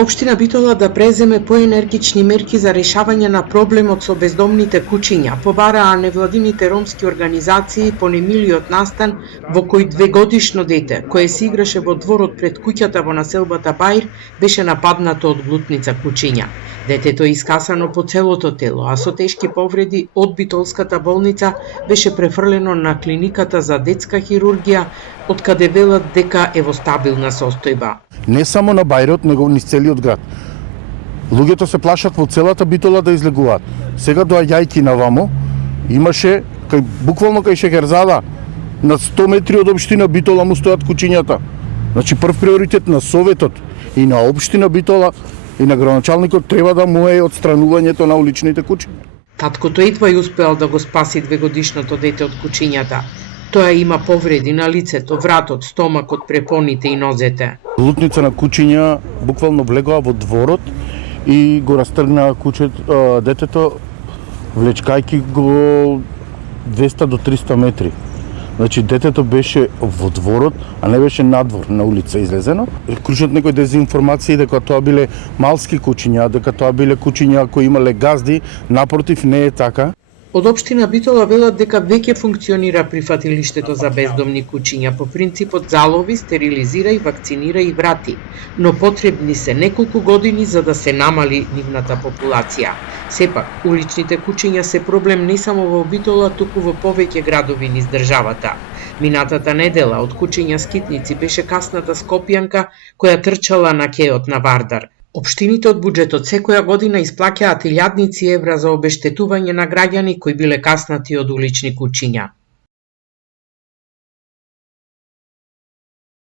Општина Битола да преземе поенергични мерки за решавање на проблемот со бездомните куќиња, побараа невладините ромски организации по немилиот настан во кој 2-годишно дете, кое се играше во дворот пред куќата во населбата Баир, беше нападнато од глутница куќиња. Детето е искасано по целото тело, а со тешки повреди од Битолската болница беше префрлено на клиниката за детска хирургија, од каде велат дека е во стабилна состојба. Не само на Бајрот, него низ целиот град. Луѓето се плашат во целата Битола да излегуваат. Сега доаѓајќи навамо, имаше буквално кај Шекерзада, на 100 метри од општина Битола му стојат куќињата. Значи прв приоритет на Советот и на општина Битола и на градоначалникот треба да му е отстранувањето на уличните куќи. Таткото едва и успеал да го спаси 2-годишното дете од куќињата. Тоа има повреди на лицето, вратот, стомакот, препоните и нозете. Глутница на куќиња буквално влегоа во дворот и го растргнаа детето, влечкајќи го 200 до 300 метри. Значи детето беше во дворот, а не беше надвор, на улица излезено. Кружат некои дезинформации дека тоа биле малски куќиња, дека тоа биле куќиња кои имале газди, напротив не е така. Од општина Битола велат дека веќе функционира прифатилиштето за бездомни куќиња по принципот залови, стерилизирај, вакцинирај и врати, но потребни се неколку години за да се намали нивната популација. Сепак, уличните куќиња се проблем не само во Битола, туку во повеќе градови низ државата. Минатата недела од куќиња скитници беше касната скопјанка која трчала на кеот на Вардар. Општините од буџетот секоја година исплаќаат илјадници евра за обештетување на граѓани кои биле каснати од улични куќиња.